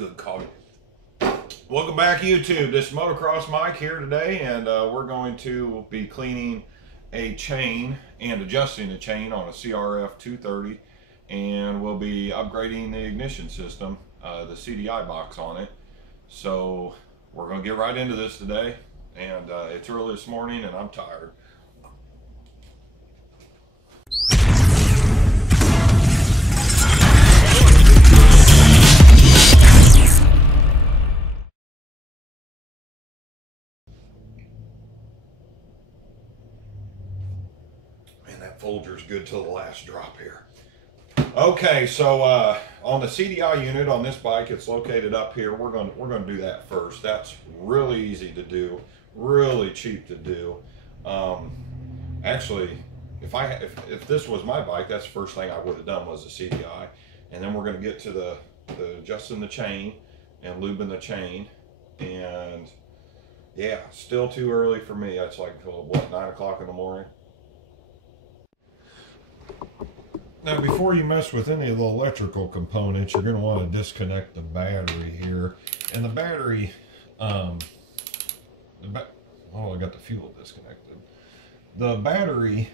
good coffee. Welcome back, YouTube. This is Motocross Mike here today, and we're going to be cleaning a chain and adjusting the chain on a crf230, and we'll be upgrading the ignition system, the CDI box on it. So we're going to get right into this today, and it's early this morning and I'm tired. That Folger's good till the last drop here. Okay, so on the CDI unit on this bike, it's located up here. We're going to do that first. That's really easy to do, really cheap to do. Actually, if this was my bike, that's the first thing I would have done was the CDI, and then we're going to get to the adjusting the chain and lubing the chain. And yeah, still too early for me. It's like what, 9 o'clock in the morning. Now, before you mess with any of the electrical components, you're going to want to disconnect the battery here. And the battery, oh, I got the fuel disconnected. The battery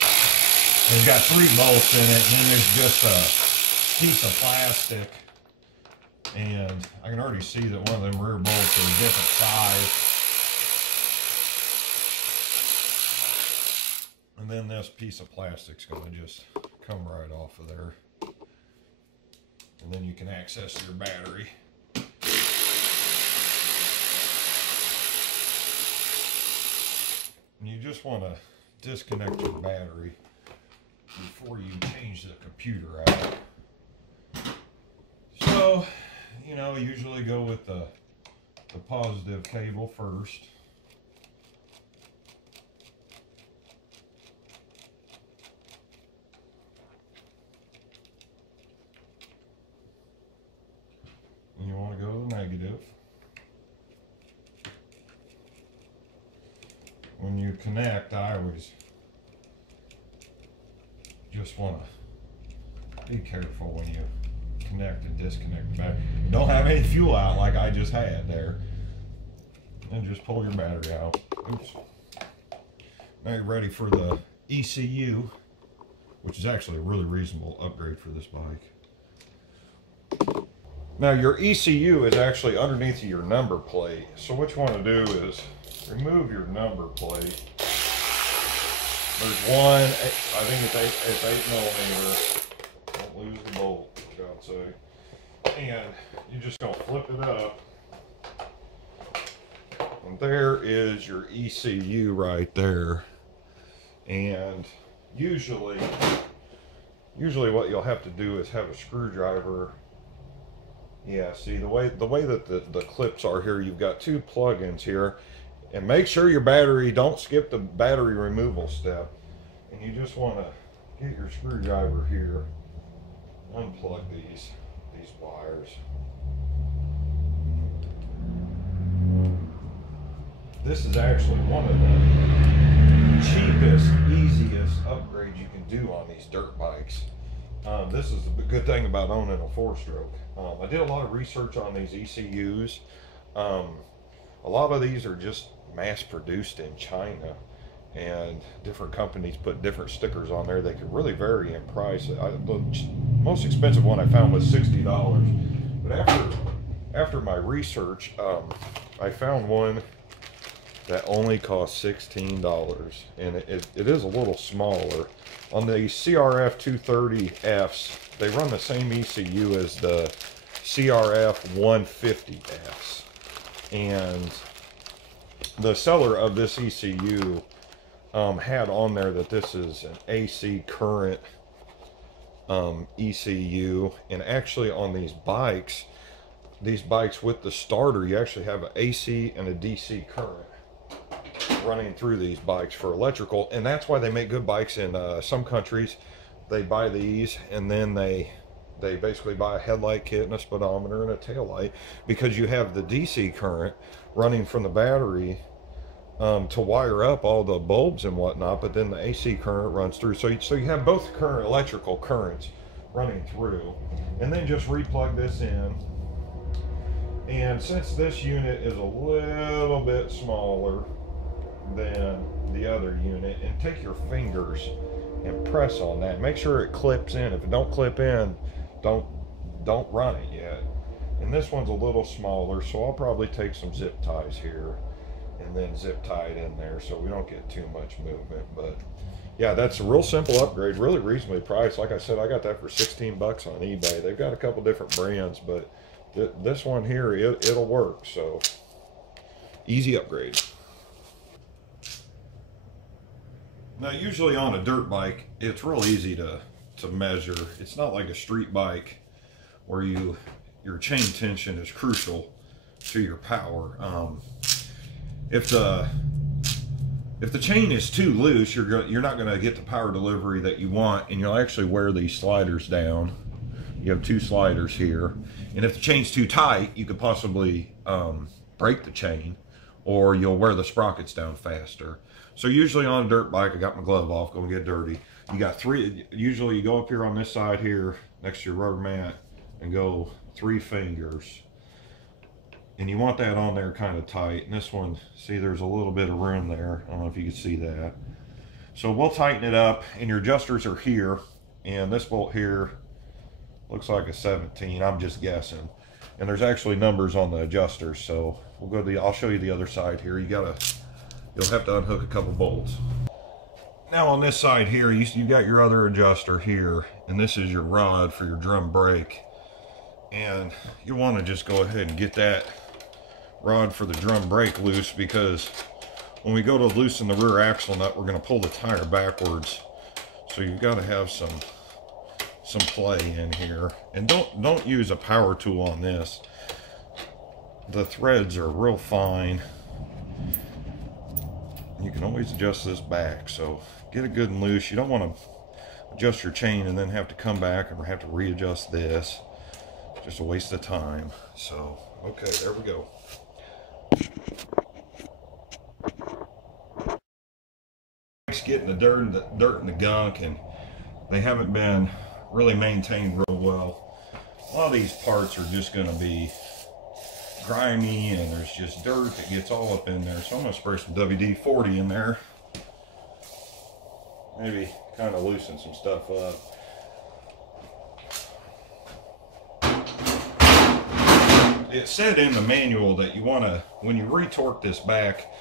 has got 3 bolts in it, and then there's just a piece of plastic. And I can already see that one of them rear bolts is a different size. And then this piece of plastic's going to just come right off of there. And then you can access your battery. And you just want to disconnect your battery before you change the computer out. So, you know, usually go with the positive cable first. And you want to go to the negative. When you connect, I always just want to be careful when you connect and disconnect the battery. Don't have any fuel out like I just had there. And just pull your battery out. Oops. Now you're ready for the ECU, which is actually a really reasonable upgrade for this bike. Now your ECU is actually underneath your number plate. So what you want to do is remove your number plate. There's one, I think it's 8 millimeter. Don't lose the bolt, for God's sake. And you're just going to flip it up. And there is your ECU right there. And usually what you'll have to do is have a screwdriver. Yeah, see the way that the clips are here, you've got 2 plug-ins here, and make sure your battery, don't skip the battery removal step. And you just want to get your screwdriver here, unplug these wires. This is actually one of the cheapest, easiest upgrades you can do on these dirt bikes. This is the good thing about owning a 4-stroke. I did a lot of research on these ECUs. A lot of these are just mass produced in China, and different companies put different stickers on there. They can really vary in price. The most expensive one I found was $60, but after my research, I found one that only cost $16, and it is a little smaller. On the crf230fs, they run the same ECU as the crf150fs, and the seller of this ECU had on there that this is an AC current ECU, and actually on these bikes with the starter, you actually have an AC and a DC current running through these bikes for electrical. And that's why they make good bikes in some countries. They buy these, and then they basically buy a headlight kit and a speedometer and a tail light, because you have the DC current running from the battery to wire up all the bulbs and whatnot, but then the AC current runs through. So you have both electrical currents running through, and then just replug this in. And since this unit is a little bit smaller than the other unit, and take your fingers and press on that, make sure it clips in. If it don't clip in, don't run it yet. And this one's a little smaller, so I'll probably take some zip ties here and then zip tie it in there so we don't get too much movement. But yeah, that's a real simple upgrade, really reasonably priced. Like I said, I got that for 16 bucks on eBay. They've got a couple different brands, but this one here, it'll work. So easy upgrade. Now, usually on a dirt bike, it's real easy to measure. It's not like a street bike where your chain tension is crucial to your power. If the chain is too loose, you're not going to get the power delivery that you want, and you'll actually wear these sliders down. You have 2 sliders here, and if the chain's too tight, you could possibly break the chain, or you'll wear the sprockets down faster. So usually on a dirt bike, I got my glove off, gonna get dirty. You got 3, usually you go up here on this side here, next to your rubber mat, and go 3 fingers. And you want that on there kind of tight. And this one, see, there's a little bit of room there. I don't know if you can see that. So we'll tighten it up, and your adjusters are here. And this bolt here looks like a 17, I'm just guessing. And there's actually numbers on the adjusters. So we'll go to I'll show you the other side here. You'll have to unhook a couple bolts. Now on this side here, you got your other adjuster here, and this is your rod for your drum brake. And you want to just go ahead and get that rod for the drum brake loose, because when we go to loosen the rear axle nut, we're going to pull the tire backwards. So you've got to have some play in here. And don't use a power tool on this. The threads are real fine. You can always adjust this back, so get it good and loose. You don't want to adjust your chain and then have to come back and have to readjust this. Just a waste of time. So okay, there we go. It's getting the dirt and the gunk, and they haven't been really maintained real well. A lot of these parts are just going to be grimy, and there's just dirt that gets all up in there. So I'm going to spray some WD-40 in there. Maybe kind of loosen some stuff up. It said in the manual that you want to, when you retorque this back,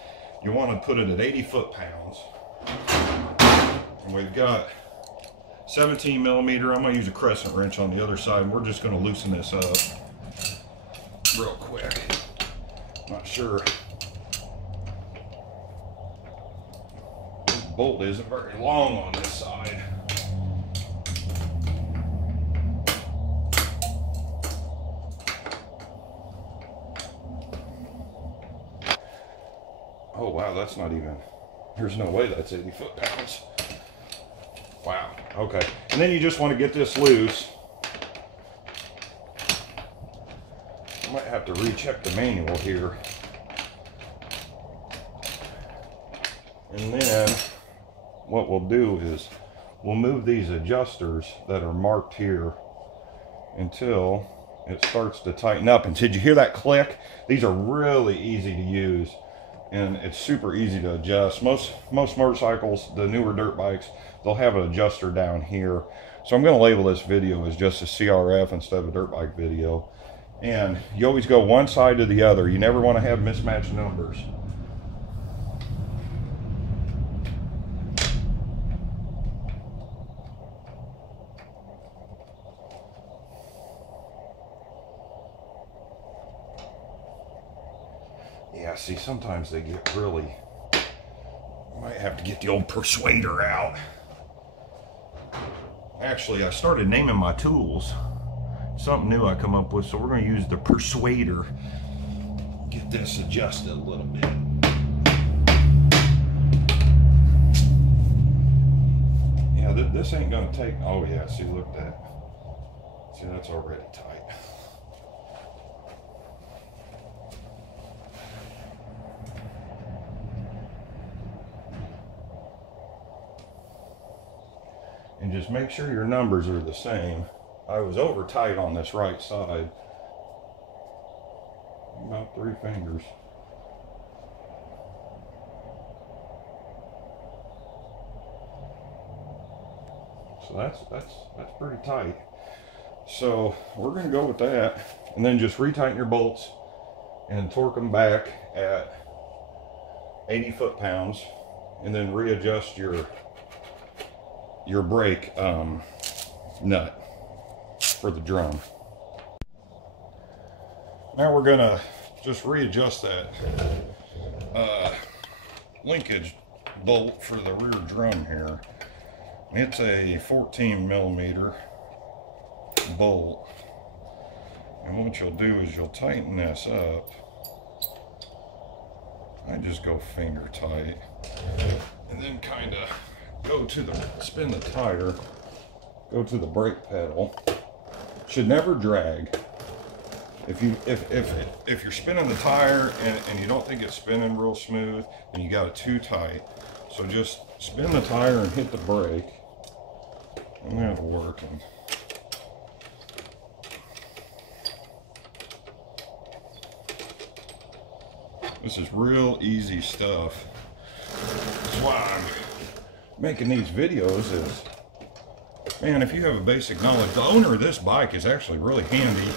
you want to put it at 80 foot-pounds. And we've got 17 millimeter. I'm going to use a crescent wrench on the other side, and we're just going to loosen this up real quick. Not sure. This bolt isn't very long on this side. Oh wow, that's not even, there's no way that's 80 foot-pounds. Wow, okay. And then you just want to get this loose. I might have to recheck the manual here. And then what we'll do is we'll move these adjusters that are marked here until it starts to tighten up. And did you hear that click? These are really easy to use, and it's super easy to adjust. Most motorcycles, the newer dirt bikes, they'll have an adjuster down here. So I'm going to label this video as just a CRF instead of a dirt bike video. And you always go one side to the other. You never want to have mismatched numbers. Yeah, see, sometimes they get really, might have to get the old persuader out. Actually, I started naming my tools. Something new I come up with, so we're going to use the persuader. Get this adjusted a little bit. Yeah, this ain't going to take, oh yeah, see, look at that. See, that's already tight. And just make sure your numbers are the same. I was over tight on this right side. About 3 fingers. So that's pretty tight. So we're gonna go with that, and then just retighten your bolts and torque them back at 80 foot-pounds, and then readjust your brake nut for the drum. Now we're gonna just readjust that linkage bolt for the rear drum here. It's a 14mm bolt, and what you'll do is you'll tighten this up. I just go finger tight, and then kind of go to the, spin the tire, go to the brake pedal. Should never drag. If you're spinning the tire and you don't think it's spinning real smooth, then you got it too tight. So just spin the tire and hit the brake, and that'll work. And this is real easy stuff. That's why I'm making these videos. Is, man, if you have a basic knowledge, the owner of this bike is actually really handy.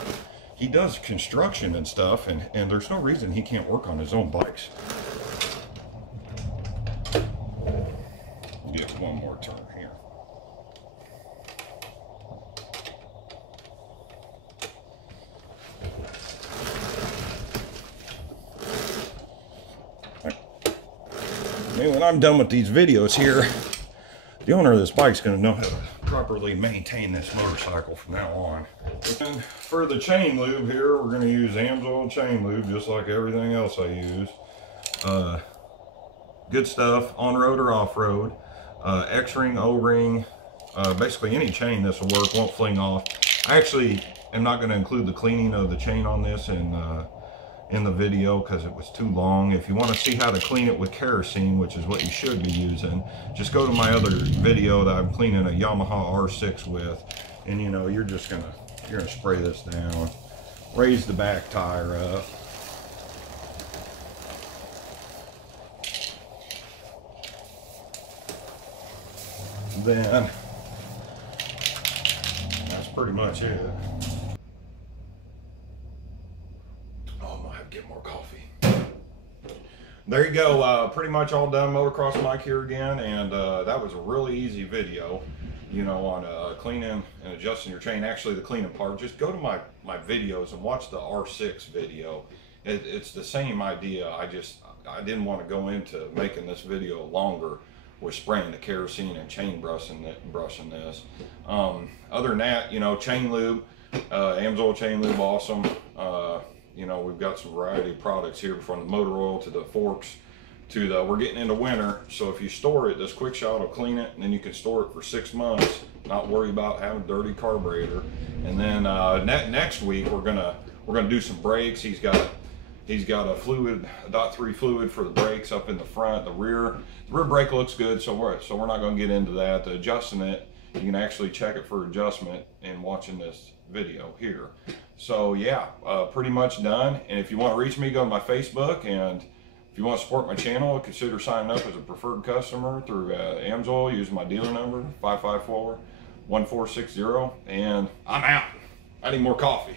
He does construction and stuff, and there's no reason he can't work on his own bikes. Get one more turn here. When I'm done with these videos here, the owner of this bike's going to know how to properly maintain this motorcycle from now on. And for the chain lube here, we're going to use Amsoil chain lube, just like everything else I use. Good stuff, on-road or off-road. X-ring, O-ring, basically any chain this will work, won't fling off. I actually am not going to include the cleaning of the chain on this in the video because it was too long. If you want to see how to clean it with kerosene, which is what you should be using, just go to my other video that I'm cleaning a Yamaha R6 with, and you know, you're gonna spray this down, raise the back tire up, then that's pretty much it. Get more coffee. There you go. Pretty much all done. Motocross mic here again, and that was a really easy video, you know, on cleaning and adjusting your chain. Actually, the cleaning part, just go to my videos and watch the R6 video. It's the same idea. I didn't want to go into making this video longer with spraying the kerosene and chain brushing this. Other than that, you know, chain lube, Amsoil chain lube, awesome. You know, we've got some variety of products here, from the motor oil to the forks to the, we're getting into winter, so if you store it, this quick shot will clean it, and then you can store it for 6 months, not worry about having a dirty carburetor. And then next week we're gonna do some brakes. He's got a fluid, a .3 fluid for the brakes up in the front. The rear brake looks good, so we're not going to get into that. The adjusting it, you can actually check it for adjustment in watching this video here. So yeah, pretty much done. And if you want to reach me, go to my Facebook, and if you want to support my channel, consider signing up as a preferred customer through Amsoil. Use my dealer number 554-1460, and I'm out. I need more coffee.